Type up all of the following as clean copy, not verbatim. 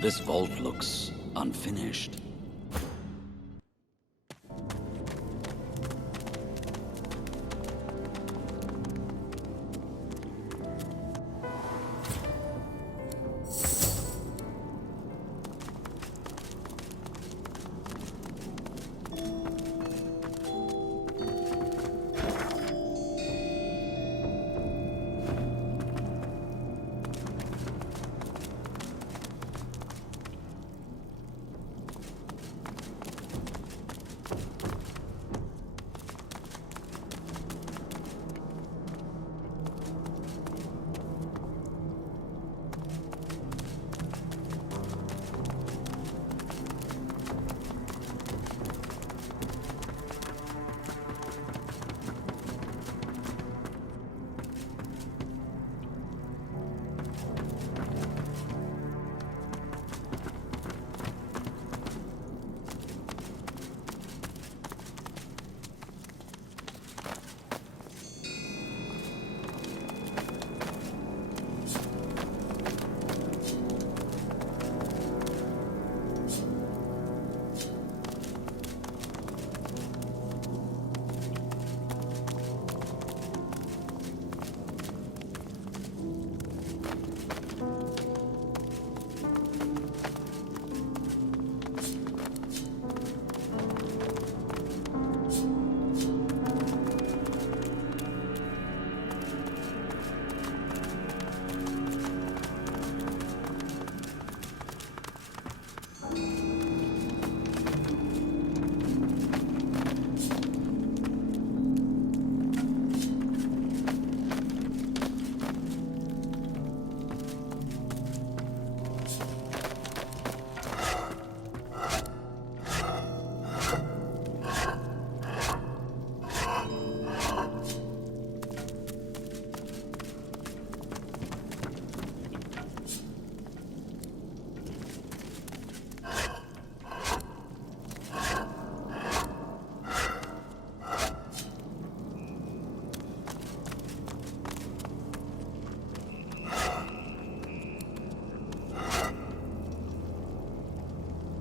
This vault looks unfinished.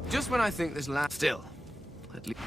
Just when I think this land still, at least.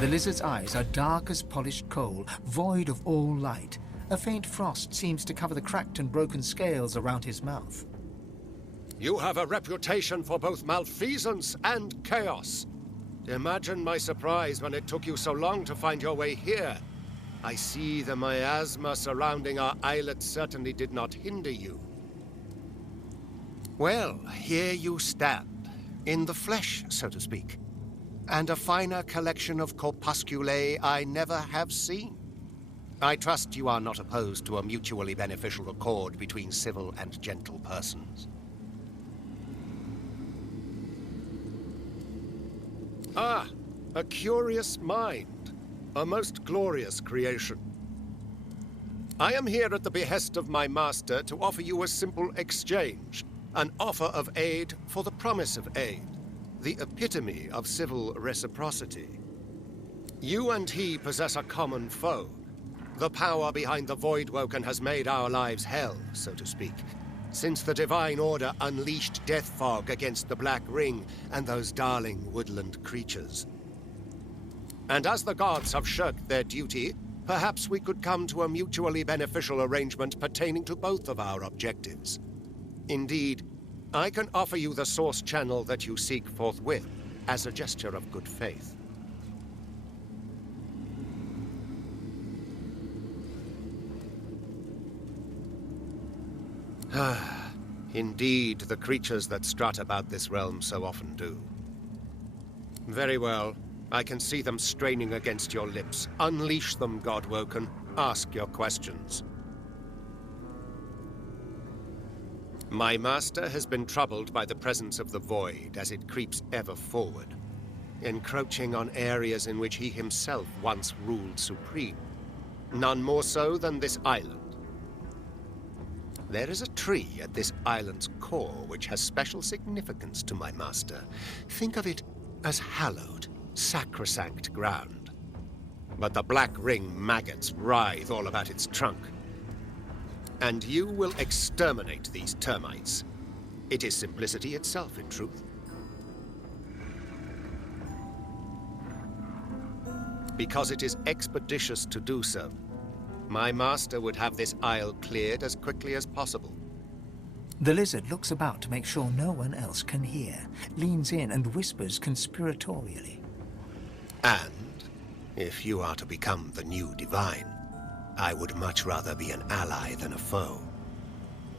The lizard's eyes are dark as polished coal, void of all light. A faint frost seems to cover the cracked and broken scales around his mouth. You have a reputation for both malfeasance and chaos. Imagine my surprise when it took you so long to find your way here. I see the miasma surrounding our islet certainly did not hinder you. Well, here you stand, in the flesh, so to speak. And a finer collection of corpusculae I never have seen. I trust you are not opposed to a mutually beneficial accord between civil and gentle persons. Ah, a curious mind. A most glorious creation. I am here at the behest of my master to offer you a simple exchange. An offer of aid for the promise of aid. The epitome of civil reciprocity. You and he possess a common foe. The power behind the Voidwoken has made our lives hell, so to speak, since the Divine Order unleashed death fog against the Black Ring and those darling woodland creatures. And as the gods have shirked their duty, perhaps we could come to a mutually beneficial arrangement pertaining to both of our objectives. Indeed, I can offer you the source channel that you seek forthwith, as a gesture of good faith. Indeed, the creatures that strut about this realm so often do. Very well. I can see them straining against your lips. Unleash them, Godwoken. Ask your questions. My master has been troubled by the presence of the Void as it creeps ever forward, encroaching on areas in which he himself once ruled supreme. None more so than this island. There is a tree at this island's core which has special significance to my master. Think of it as hallowed, sacrosanct ground. But the Black Ring maggots writhe all about its trunk. And you will exterminate these termites. It is simplicity itself, in truth. Because it is expeditious to do so. My master would have this isle cleared as quickly as possible. The lizard looks about to make sure no one else can hear, leans in and whispers conspiratorially. And, if you are to become the new Divine, I would much rather be an ally than a foe.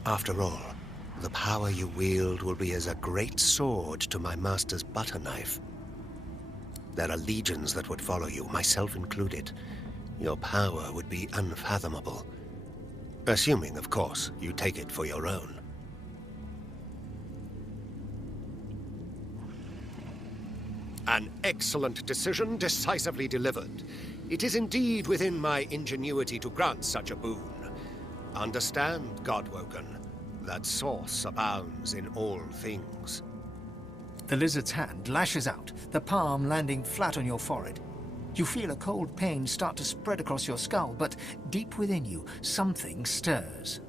After all, the power you wield will be as a great sword to my master's butter knife. There are legions that would follow you, myself included. Your power would be unfathomable. Assuming, of course, you take it for your own. An excellent decision, decisively delivered. It is indeed within my ingenuity to grant such a boon. Understand, Godwoken, that source abounds in all things. The lizard's hand lashes out, the palm landing flat on your forehead. You feel a cold pain start to spread across your skull, but deep within you, something stirs.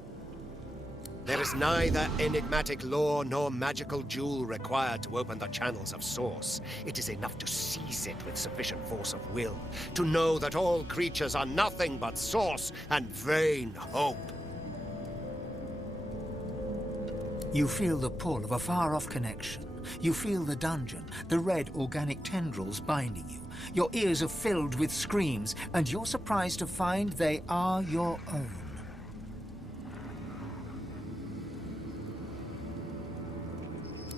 There is neither enigmatic lore nor magical jewel required to open the channels of Source. It is enough to seize it with sufficient force of will, to know that all creatures are nothing but Source and vain hope. You feel the pull of a far-off connection. You feel the dungeon, the red organic tendrils binding you. Your ears are filled with screams, and you're surprised to find they are your own.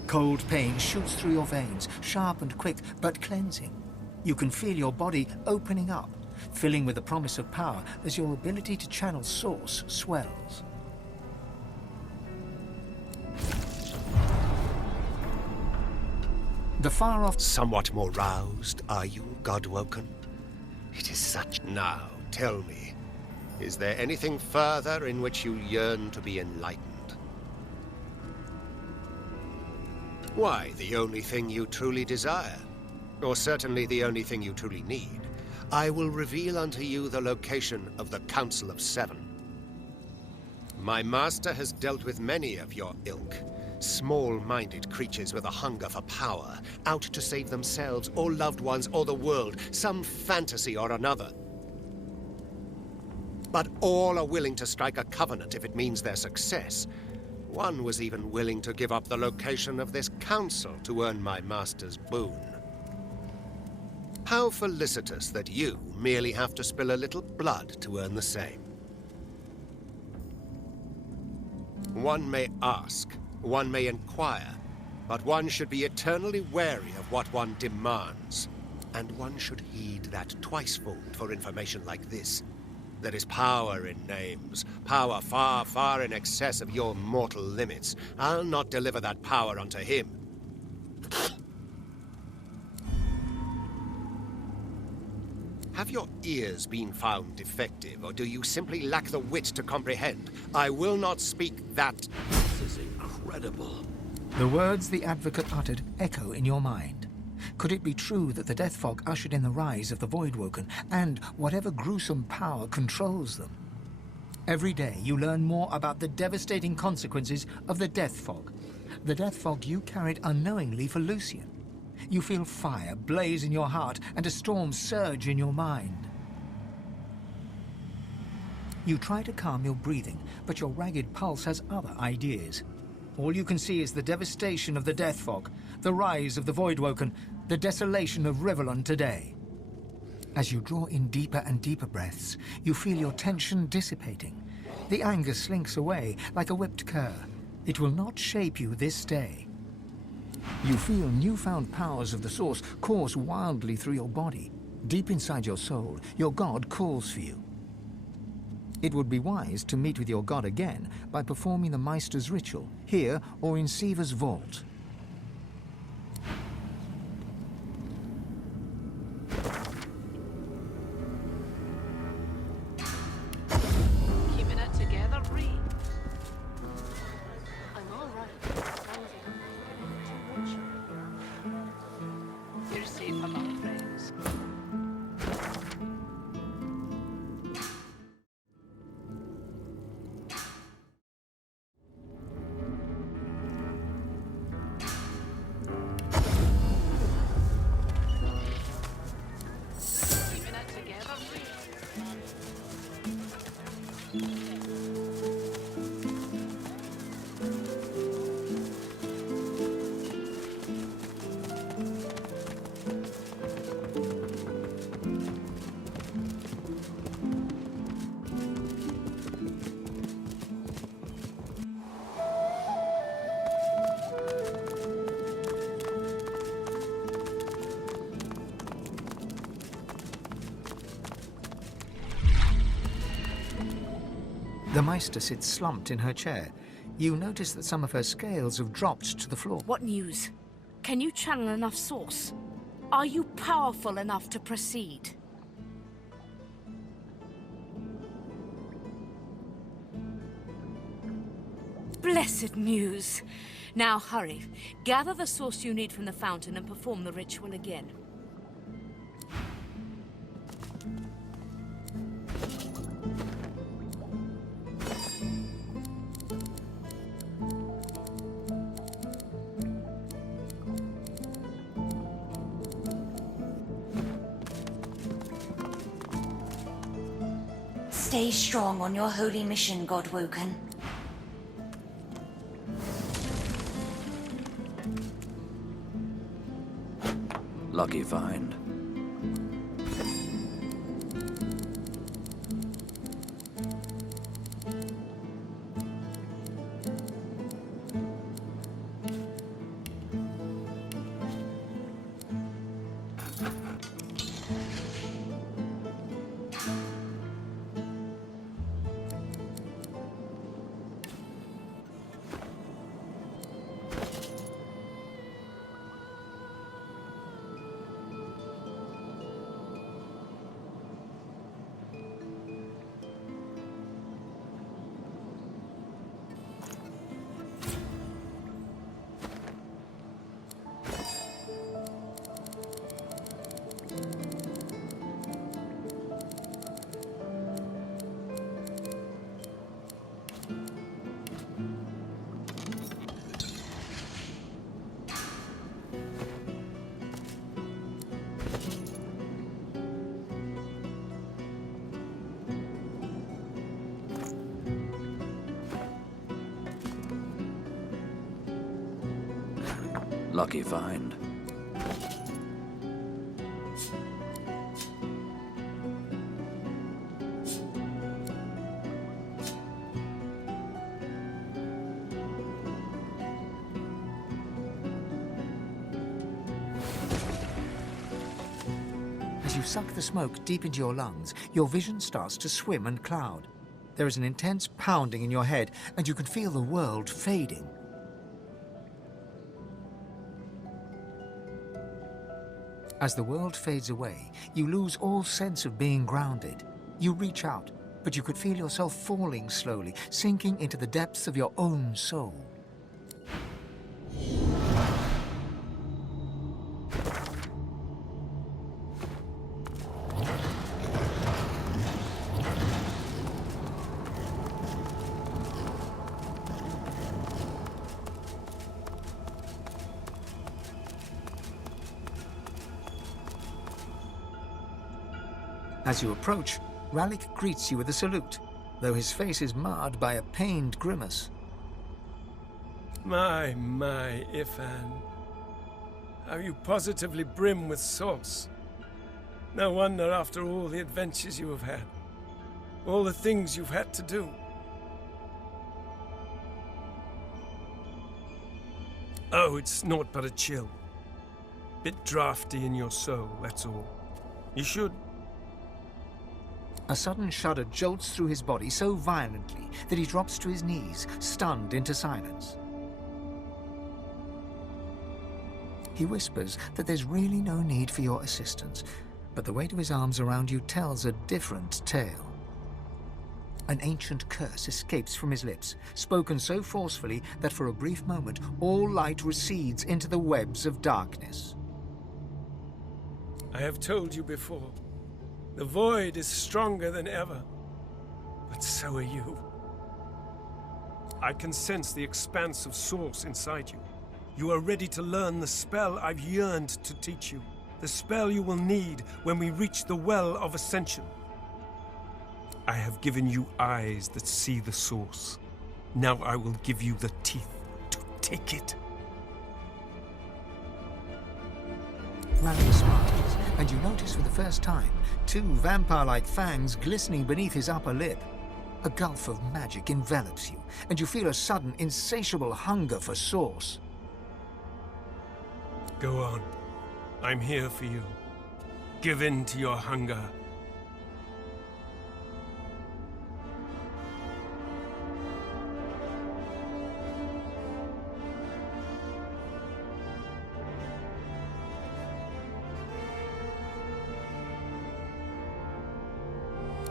Cold pain shoots through your veins, sharp and quick, but cleansing. You can feel your body opening up, filling with the promise of power as your ability to channel Source swells. The far-off... Somewhat more roused, are you, Godwoken? It is such... Now, tell me, is there anything further in which you yearn to be enlightened? Why, the only thing you truly desire, or certainly the only thing you truly need. I will reveal unto you the location of the Council of Seven. My master has dealt with many of your ilk, Small-minded creatures with a hunger for power, out to save themselves or loved ones or the world, some fantasy or another. But all are willing to strike a covenant if it means their success. One was even willing to give up the location of this council to earn my master's boon. How felicitous that you merely have to spill a little blood to earn the same. One may ask, one may inquire, but one should be eternally wary of what one demands. And one should heed that twicefold for information like this. There is power in names, power far, far in excess of your mortal limits. I'll not deliver that power unto him. Have your ears been found defective, or do you simply lack the wit to comprehend? I will not speak that. This is incredible. The words the Advocate uttered echo in your mind. Could it be true that the Death Fog ushered in the rise of the Voidwoken, and whatever gruesome power controls them? Every day you learn more about the devastating consequences of the Death Fog. The Death Fog you carried unknowingly for Lucian. You feel fire blaze in your heart and a storm surge in your mind. You try to calm your breathing, but your ragged pulse has other ideas. All you can see is the devastation of the Death Fog, the rise of the Voidwoken, the desolation of Rivellon today. As you draw in deeper and deeper breaths, you feel your tension dissipating. The anger slinks away like a whipped cur. It will not shape you this day. You feel newfound powers of the Source course wildly through your body. Deep inside your soul, your God calls for you. It would be wise to meet with your God again by performing the Meister's ritual, here or in Siva's vault. Keeping it together, Bree. I'm all right. You're safe among friends. Keeping it together, Bree. The Meister sits slumped in her chair. You notice that some of her scales have dropped to the floor. What news? Can you channel enough source? Are you powerful enough to proceed? Blessed Muse! Now hurry. Gather the source you need from the fountain and perform the ritual again. Stay strong on your holy mission, Godwoken. Lucky find. Lucky find. As you suck the smoke deep into your lungs, your vision starts to swim and cloud. There is an intense pounding in your head, and you can feel the world fading. As the world fades away, you lose all sense of being grounded. You reach out, but you could feel yourself falling slowly, sinking into the depths of your own soul. As you approach, Ralik greets you with a salute, though his face is marred by a pained grimace. My, Ifan. How you positively brim with sauce. No wonder after all the adventures you have had. All the things you've had to do. Oh, it's naught but a chill. Bit drafty in your soul, that's all. You should. A sudden shudder jolts through his body so violently that he drops to his knees, stunned into silence. He whispers that there's really no need for your assistance, but the weight of his arms around you tells a different tale. An ancient curse escapes from his lips, spoken so forcefully that for a brief moment all light recedes into the webs of darkness. I have told you before. The void is stronger than ever, but so are you. I can sense the expanse of source inside you. You are ready to learn the spell I've yearned to teach you, the spell you will need when we reach the Well of Ascension. I have given you eyes that see the source. Now I will give you the teeth to take it. Ralik smiles, and you notice for the first time two vampire-like fangs glistening beneath his upper lip. A gulf of magic envelops you, and you feel a sudden, insatiable hunger for source. Go on. I'm here for you. Give in to your hunger.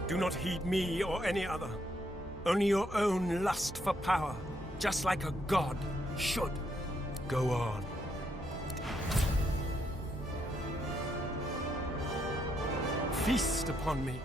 Do not heed me or any other. Only your own lust for power, just like a god should. Go on. Feast upon me.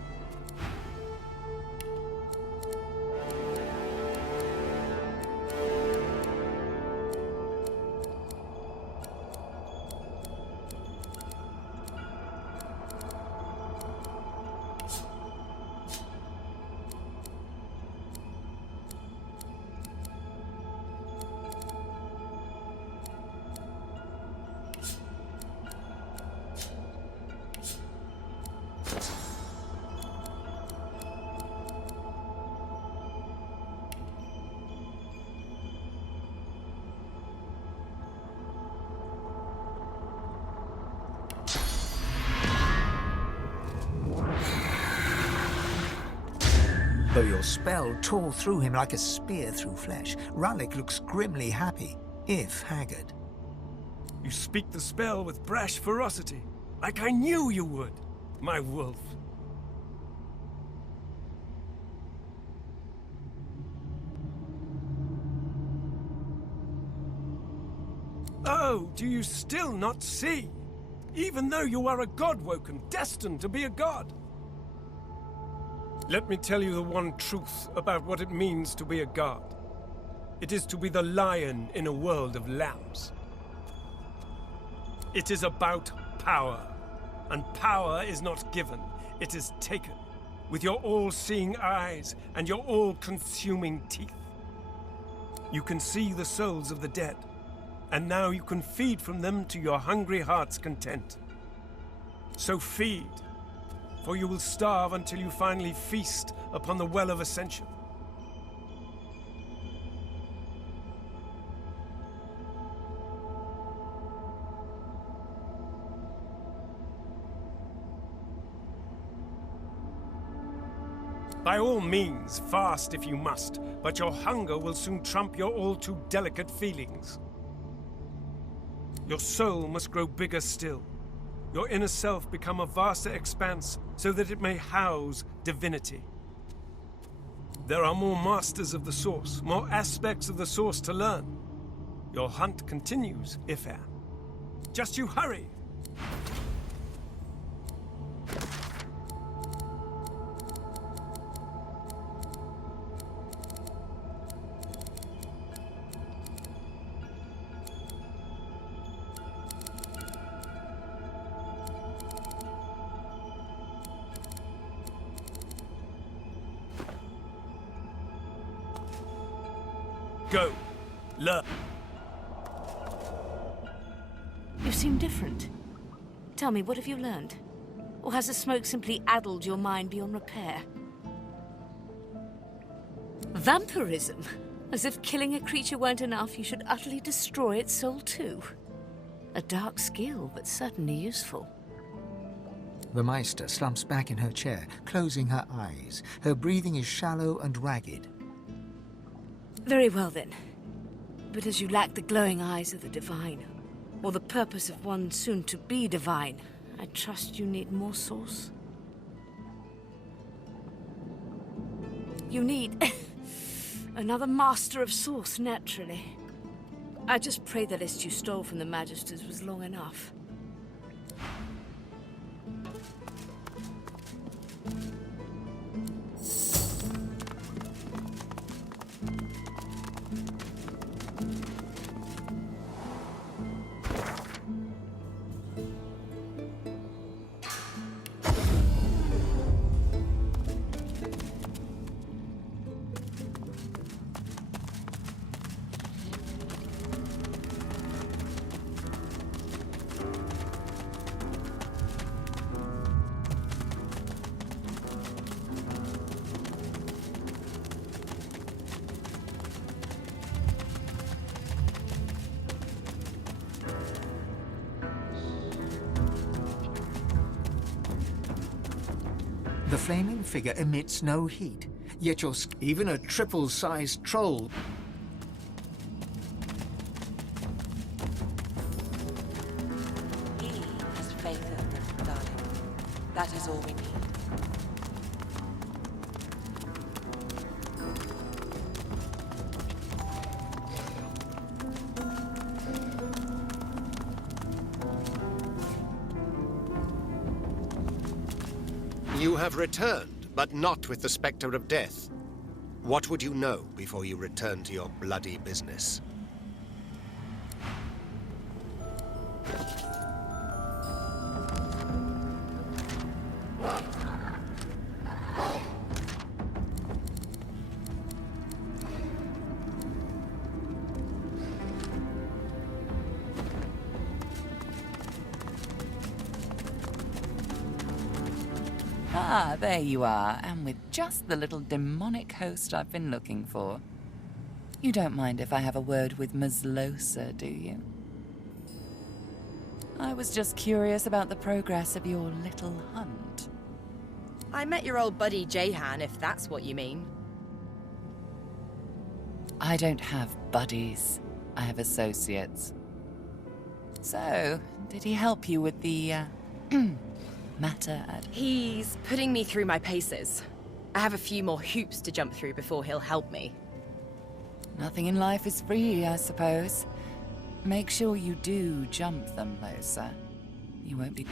Though your spell tore through him like a spear through flesh, Ralik looks grimly happy, if haggard. You speak the spell with brash ferocity, like I knew you would, my wolf. Oh, do you still not see? Even though you are a god-woken, destined to be a god. Let me tell you the one truth about what it means to be a god. It is to be the lion in a world of lambs. It is about power. And power is not given, it is taken. With your all-seeing eyes and your all-consuming teeth. You can see the souls of the dead. And now you can feed from them to your hungry heart's content. So feed, for you will starve until you finally feast upon the Well of Ascension. By all means, fast if you must, but your hunger will soon trump your all too delicate feelings. Your soul must grow bigger still. Your inner self become a vaster expanse so that it may house divinity. There are more masters of the Source, more aspects of the Source to learn. Your hunt continues, Ifan. Just you hurry! Go. Learn. You seem different. Tell me, what have you learned? Or has the smoke simply addled your mind beyond repair? Vampirism? As if killing a creature weren't enough, you should utterly destroy its soul too. A dark skill, but certainly useful. The Meister slumps back in her chair, closing her eyes. Her breathing is shallow and ragged. Very well then. But as you lack the glowing eyes of the divine, or the purpose of one soon to be divine, I trust you need more Source. You need another Master of Source, naturally. I just pray the list you stole from the Magisters was long enough. The flaming figure emits no heat, yet even a triple-sized troll. He has faith in them, darling. That is all we need. You have returned, but not with the specter of death. What would you know before you return to your bloody business? Ah, there you are, and with just the little demonic host I've been looking for. You don't mind if I have a word with Ms. Losa, do you? I was just curious about the progress of your little hunt. I met your old buddy Jahan, if that's what you mean. I don't have buddies. I have associates. So, did he help you with the, matter at... He's putting me through my paces. I have a few more hoops to jump through before he'll help me. Nothing in life is free, I suppose. Make sure you do jump them, Losa. You won't be...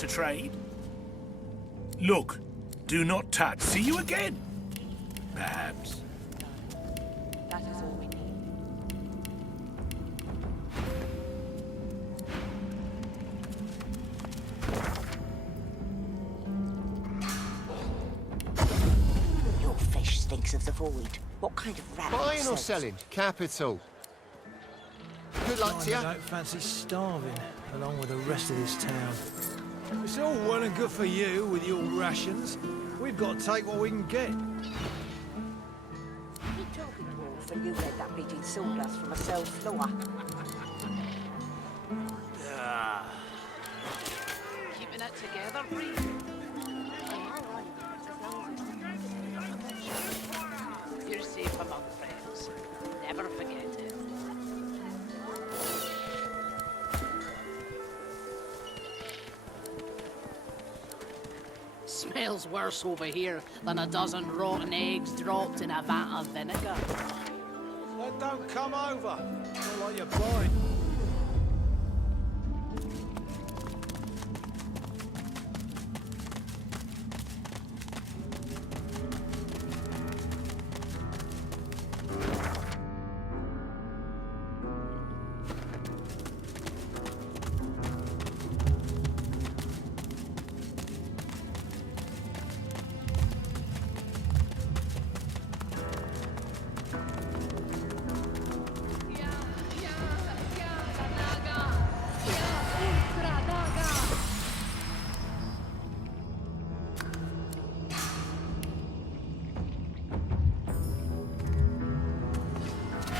to trade? Look, do not touch. See you again. Perhaps. That is all we need. Your fish stinks of the void. What kind of rabbit? Buying or selling? Capital. Good luck to you. I don't fancy starving, along with the rest of this town. It's all well and good for you with your rations. We've got to take what we can get. You talking dwarf, and you let that bleeding sawdust from a cell floor. Keeping it together, Bree. You're safe among friends. Never forget it. Smells worse over here than a dozen rotten eggs dropped in a vat of vinegar. Well, don't come over. Not like you're blind.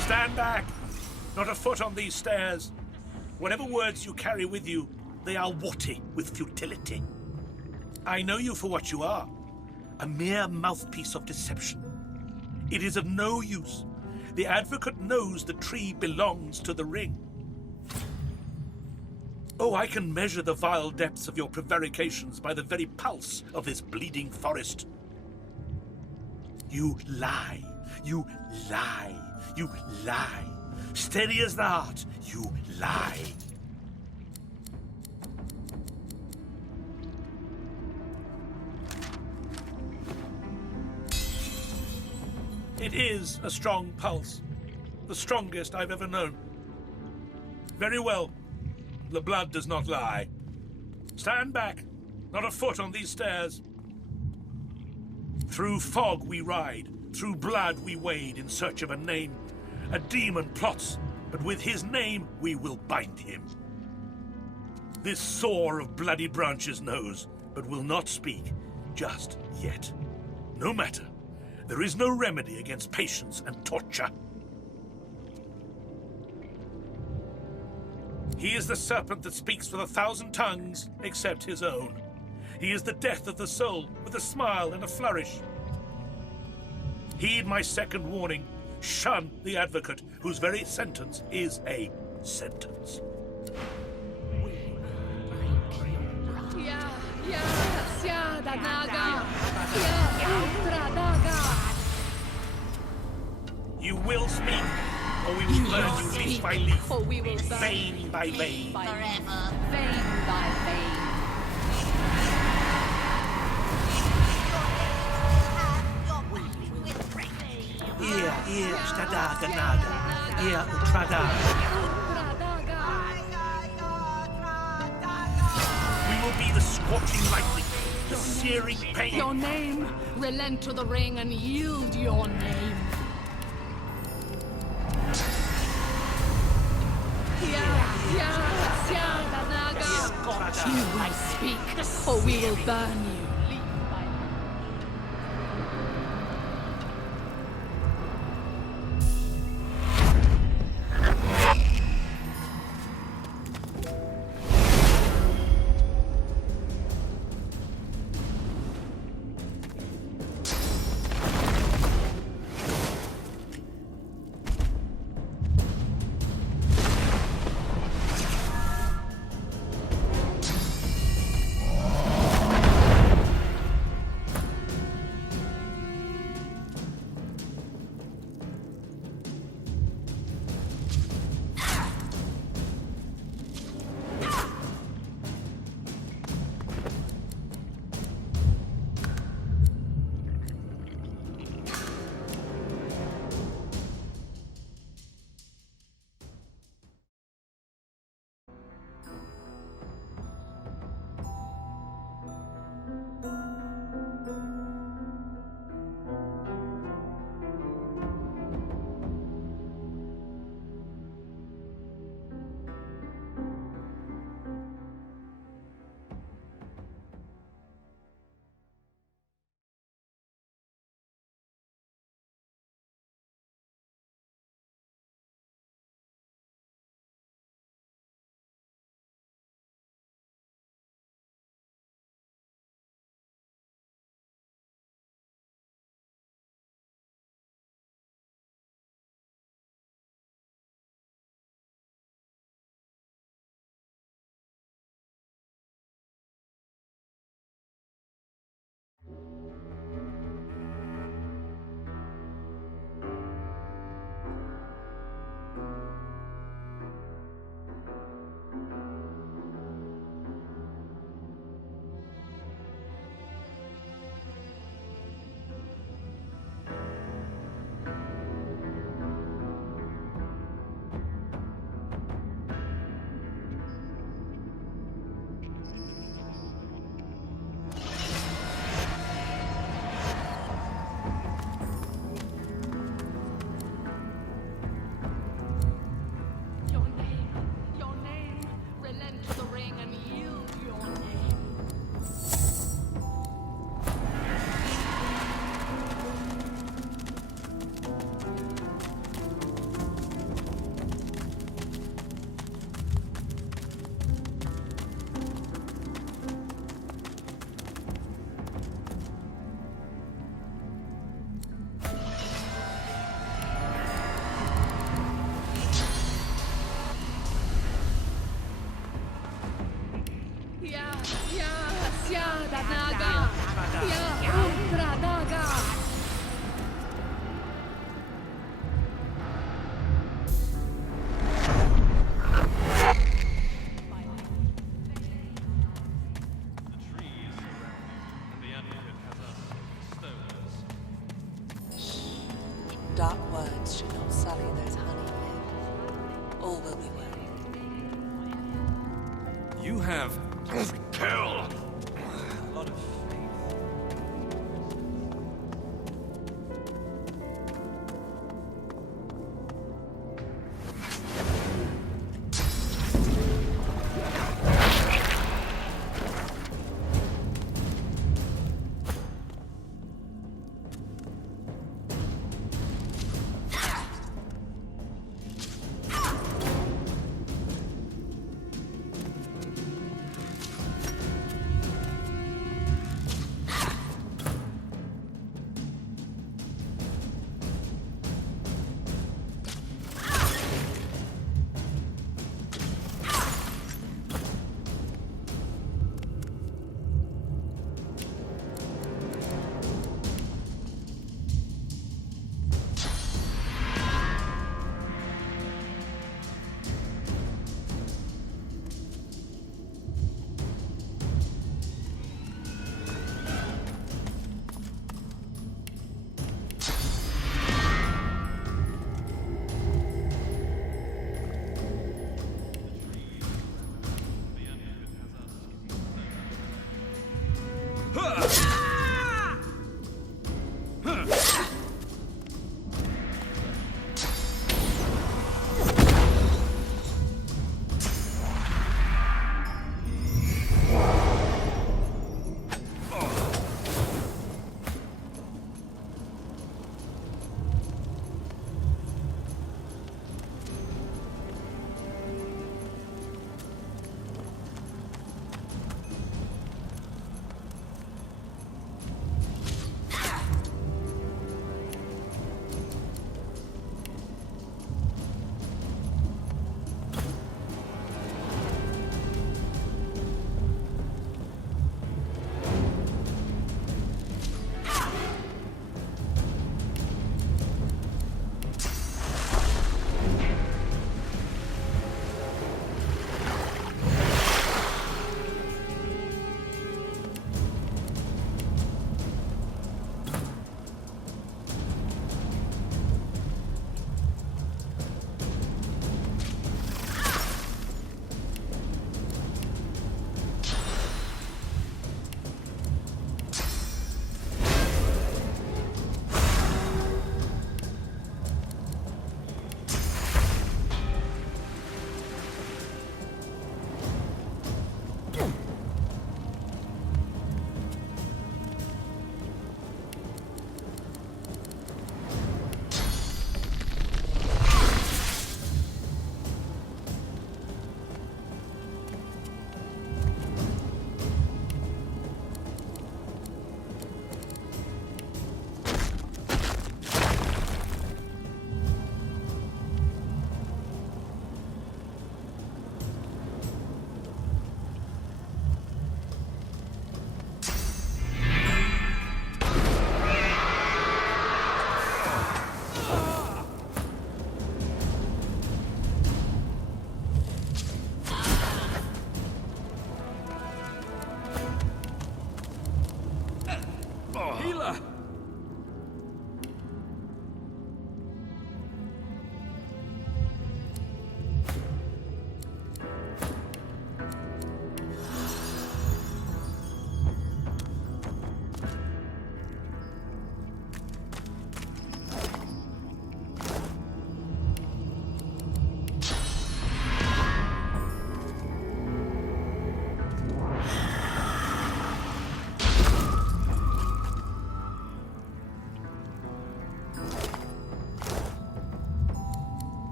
Stand back! Not a foot on these stairs. Whatever words you carry with you, they are warty with futility. I know you for what you are, a mere mouthpiece of deception. It is of no use. The advocate knows the tree belongs to the ring. Oh, I can measure the vile depths of your prevarications by the very pulse of this bleeding forest. You lie. You lie. You lie. Steady as the heart, you lie. It is a strong pulse. The strongest I've ever known. Very well. The blood does not lie. Stand back. Not a foot on these stairs. Through fog we ride. Through blood we wade in search of a name. A demon plots, but with his name we will bind him. This sore of bloody branches knows, but will not speak just yet. No matter. There is no remedy against patience and torture. He is the serpent that speaks with 1,000 tongues, except his own. He is the death of the soul, with a smile and a flourish. Heed my second warning. Shun the advocate, whose very sentence is a sentence. You will speak, or we will burn you leaf by leaf, or we will burn vein by vein. Forever. Vein by vein. Ear, stadaga naga, ear utradaga. We will be the scorching lightning, the searing pain. Your name, relent to the ring and yield your name. You will speak, or we will burn you. will be well. You have... kill! A lot of